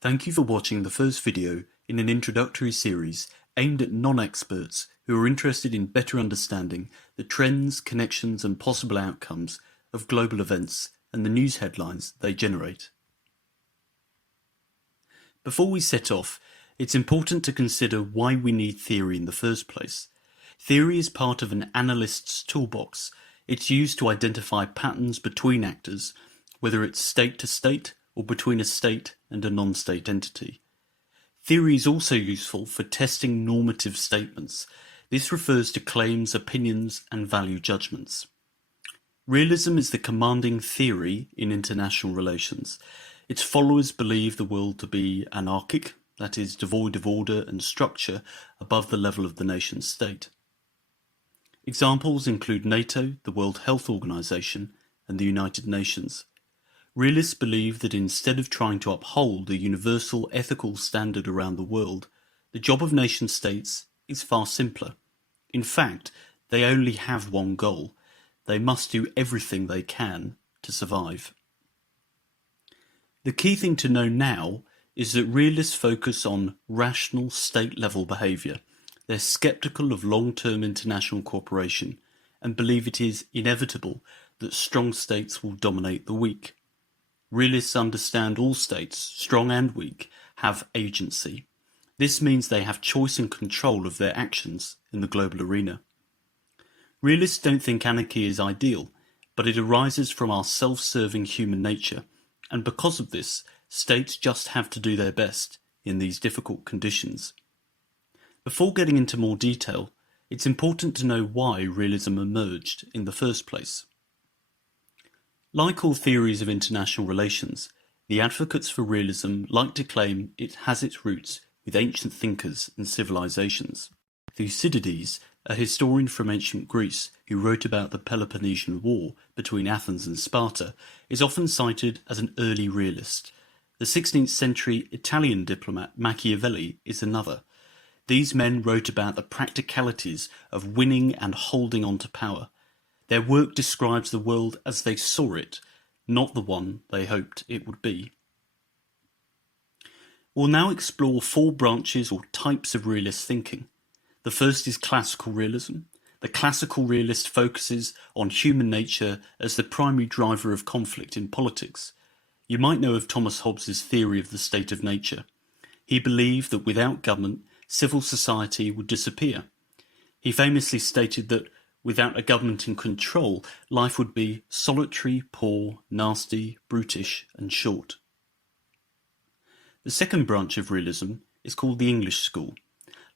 Thank you for watching the first video in an introductory series aimed at non-experts who are interested in better understanding the trends, connections and possible outcomes of global events and the news headlines they generate. Before we set off, it's important to consider why we need theory in the first place. Theory is part of an analyst's toolbox. It's used to identify patterns between actors, whether it's state to state or between a state and a non-state entity. Theory is also useful for testing normative statements. This refers to claims, opinions, and value judgments. Realism is the commanding theory in international relations. Its followers believe the world to be anarchic, that is, devoid of order and structure above the level of the nation state. Examples include NATO, the World Health Organization, and the United Nations. Realists believe that instead of trying to uphold a universal ethical standard around the world, the job of nation-states is far simpler. In fact, they only have one goal. They must do everything they can to survive. The key thing to know now is that realists focus on rational state-level behaviour. They're sceptical of long-term international cooperation and believe it is inevitable that strong states will dominate the weak. Realists understand all states, strong and weak, have agency. This means they have choice and control of their actions in the global arena. Realists don't think anarchy is ideal, but it arises from our self-serving human nature, and because of this, states just have to do their best in these difficult conditions. Before getting into more detail, it's important to know why realism emerged in the first place. Like all theories of international relations, the advocates for realism like to claim it has its roots with ancient thinkers and civilizations. Thucydides, a historian from ancient Greece who wrote about the Peloponnesian War between Athens and Sparta, is often cited as an early realist. The 16th century Italian diplomat Machiavelli is another. These men wrote about the practicalities of winning and holding on to power. Their work describes the world as they saw it, not the one they hoped it would be. We'll now explore four branches or types of realist thinking. The first is classical realism. The classical realist focuses on human nature as the primary driver of conflict in politics. You might know of Thomas Hobbes's theory of the state of nature. He believed that without government, civil society would disappear. He famously stated that without a government in control, life would be solitary, poor, nasty, brutish, and short. The second branch of realism is called the English school.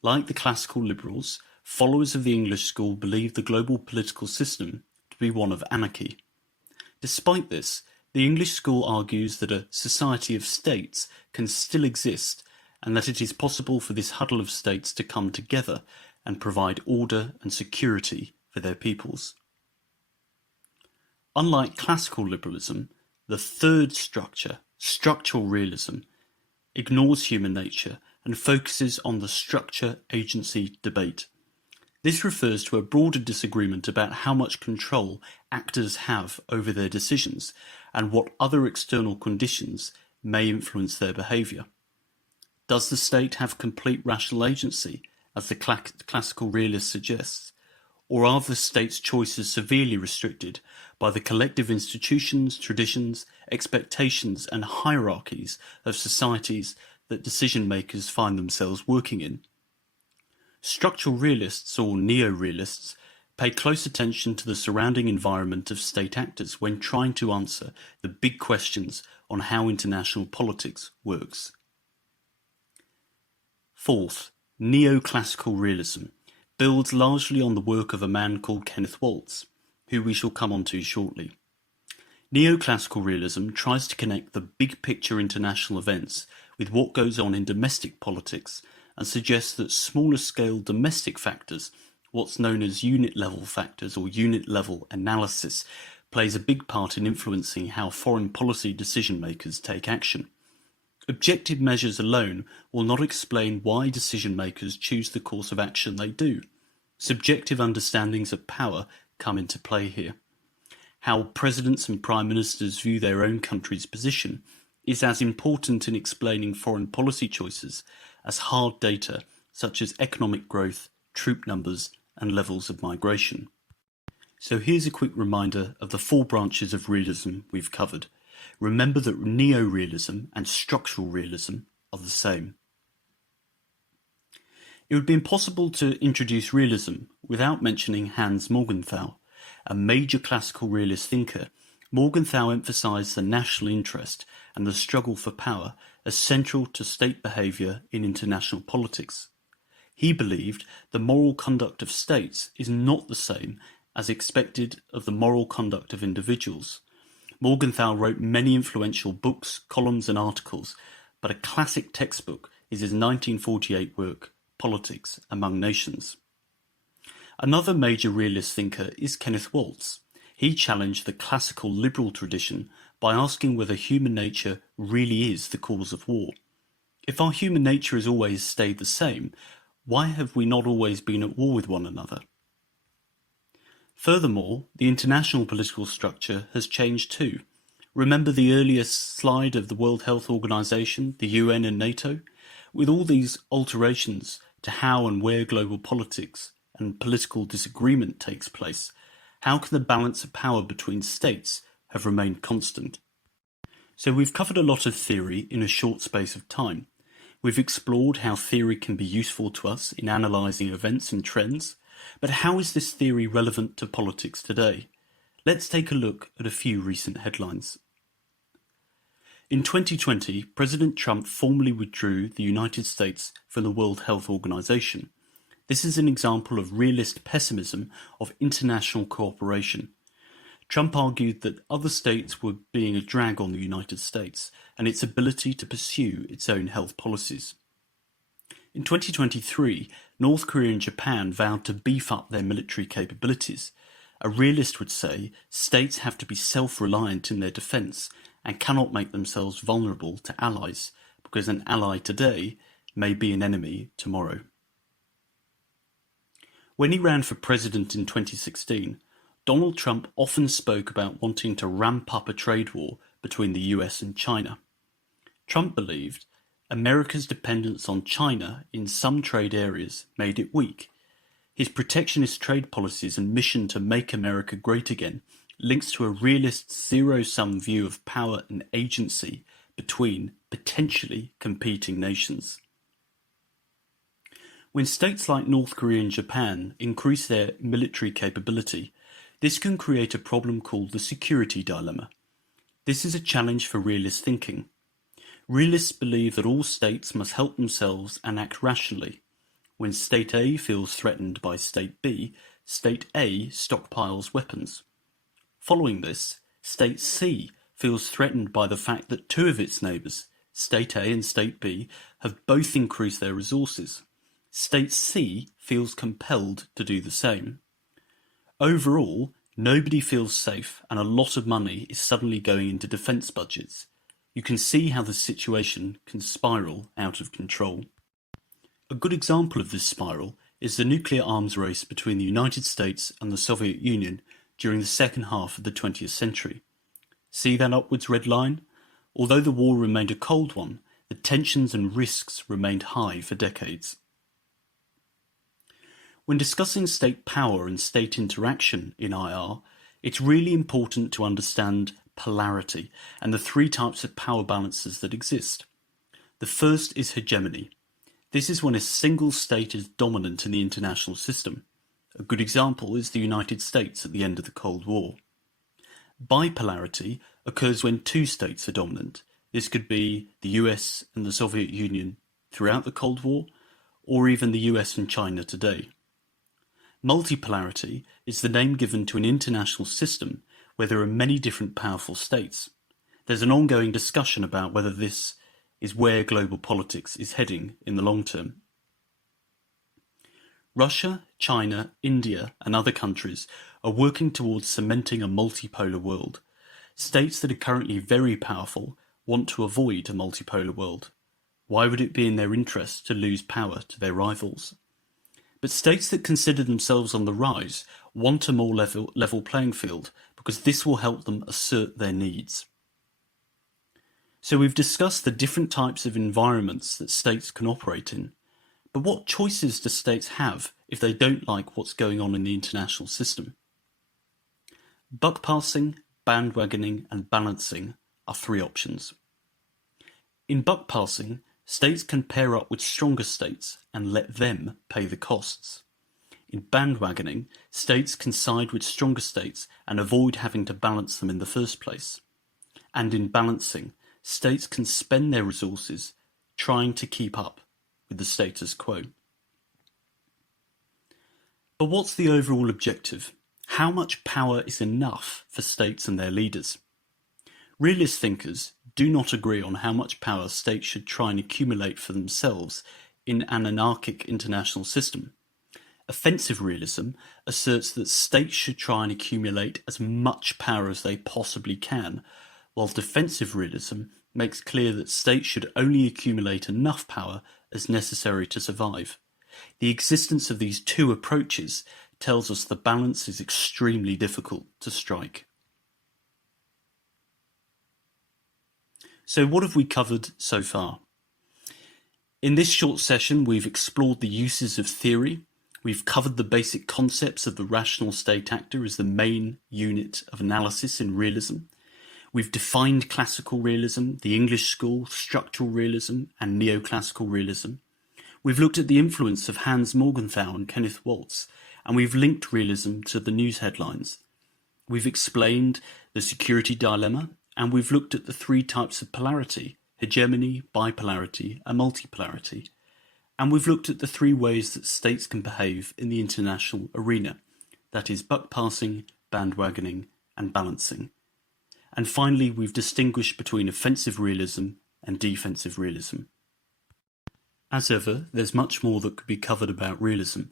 Like the classical liberals, followers of the English school believe the global political system to be one of anarchy. Despite this, the English school argues that a society of states can still exist and that it is possible for this huddle of states to come together and provide order and security for their peoples. Unlike classical liberalism, the third structure, structural realism, ignores human nature and focuses on the structure-agency debate. This refers to a broader disagreement about how much control actors have over their decisions and what other external conditions may influence their behaviour. Does the state have complete rational agency, as the classical realist suggests? Or are the state's choices severely restricted by the collective institutions, traditions, expectations and hierarchies of societies that decision-makers find themselves working in? Structural realists, or neo-realists, pay close attention to the surrounding environment of state actors when trying to answer the big questions on how international politics works. Fourth, neoclassical realism builds largely on the work of a man called Kenneth Waltz, who we shall come on to shortly. Neoclassical realism tries to connect the big picture international events with what goes on in domestic politics and suggests that smaller scale domestic factors, what's known as unit level factors or unit level analysis, plays a big part in influencing how foreign policy decision makers take action. Objective measures alone will not explain why decision makers choose the course of action they do. Subjective understandings of power come into play here. How presidents and prime ministers view their own country's position is as important in explaining foreign policy choices as hard data such as economic growth, troop numbers, and levels of migration. So here's a quick reminder of the 4 branches of realism we've covered. Remember that neo-realism and structural realism are the same. It would be impossible to introduce realism without mentioning Hans Morgenthau. A major classical realist thinker, Morgenthau emphasized the national interest and the struggle for power as central to state behavior in international politics. He believed the moral conduct of states is not the same as expected of the moral conduct of individuals. Morgenthau wrote many influential books, columns, and articles, but a classic textbook is his 1948 work, Politics Among Nations. Another major realist thinker is Kenneth Waltz. He challenged the classical liberal tradition by asking whether human nature really is the cause of war. If our human nature has always stayed the same, why have we not always been at war with one another? Furthermore, the international political structure has changed too. Remember the earlier slide of the World Health Organization, the UN and NATO? With all these alterations to how and where global politics and political disagreement takes place, how can the balance of power between states have remained constant? So we've covered a lot of theory in a short space of time. We've explored how theory can be useful to us in analysing events and trends, but how is this theory relevant to politics today? Let's take a look at a few recent headlines. In 2020, President Trump formally withdrew the United States from the World Health Organization. This is an example of realist pessimism of international cooperation. Trump argued that other states were being a drag on the United States and its ability to pursue its own health policies. In 2023, North Korea and Japan vowed to beef up their military capabilities. A realist would say states have to be self-reliant in their defence and cannot make themselves vulnerable to allies, because an ally today may be an enemy tomorrow. When he ran for president in 2016, Donald Trump often spoke about wanting to ramp up a trade war between the US and China. Trump believed America's dependence on China in some trade areas made it weak. His protectionist trade policies and mission to make America great again links to a realist zero-sum view of power and agency between potentially competing nations. When states like North Korea and Japan increase their military capability, this can create a problem called the security dilemma. This is a challenge for realist thinking. Realists believe that all states must help themselves and act rationally. When State A feels threatened by State B, State A stockpiles weapons. Following this, State C feels threatened by the fact that 2 of its neighbours, State A and State B, have both increased their resources. State C feels compelled to do the same. Overall, nobody feels safe and a lot of money is suddenly going into defence budgets. You can see how the situation can spiral out of control. A good example of this spiral is the nuclear arms race between the United States and the Soviet Union during the second half of the 20th century. See that upwards red line? Although the war remained a cold one, the tensions and risks remained high for decades. When discussing state power and state interaction in IR, it's really important to understand polarity and the 3 types of power balances that exist. The first is hegemony. This is when a single state is dominant in the international system. A good example is the United States at the end of the Cold War. Bipolarity occurs when 2 states are dominant. This could be the US and the Soviet Union throughout the Cold War, or even the US and China today. Multipolarity is the name given to an international system where there are many different powerful states. There's an ongoing discussion about whether this is where global politics is heading in the long term. Russia, China, India, and other countries are working towards cementing a multipolar world. States that are currently very powerful want to avoid a multipolar world. Why would it be in their interest to lose power to their rivals? But states that consider themselves on the rise want a more level playing field because this will help them assert their needs. So we've discussed the different types of environments that states can operate in, but what choices do states have if they don't like what's going on in the international system? Buckpassing, bandwagoning, and balancing are three options. In buckpassing, states can pair up with stronger states and let them pay the costs. In bandwagoning, states can side with stronger states and avoid having to balance them in the first place. And in balancing, states can spend their resources trying to keep up with the status quo. But what's the overall objective? How much power is enough for states and their leaders? Realist thinkers do not agree on how much power states should try and accumulate for themselves in an anarchic international system. Offensive realism asserts that states should try and accumulate as much power as they possibly can, while defensive realism makes clear that states should only accumulate enough power as necessary to survive. The existence of these two approaches tells us the balance is extremely difficult to strike. So what have we covered so far? In this short session, we've explored the uses of theory. We've covered the basic concepts of the rational state actor as the main unit of analysis in realism. We've defined classical realism, the English school, structural realism, and neoclassical realism. We've looked at the influence of Hans Morgenthau and Kenneth Waltz, and we've linked realism to the news headlines. We've explained the security dilemma, and we've looked at the three types of polarity: hegemony, bipolarity, and multipolarity. And we've looked at the three ways that states can behave in the international arena, that is, buckpassing, bandwagoning, and balancing. And finally, we've distinguished between offensive realism and defensive realism. As ever, there's much more that could be covered about realism,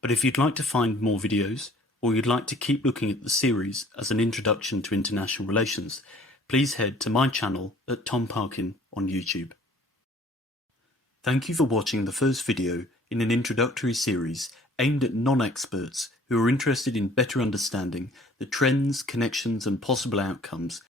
but if you'd like to find more videos, or you'd like to keep looking at the series as an introduction to international relations, please head to my channel at Tom Parkin on YouTube. Thank you for watching the first video in an introductory series aimed at non-experts who are interested in better understanding the trends, connections, and possible outcomes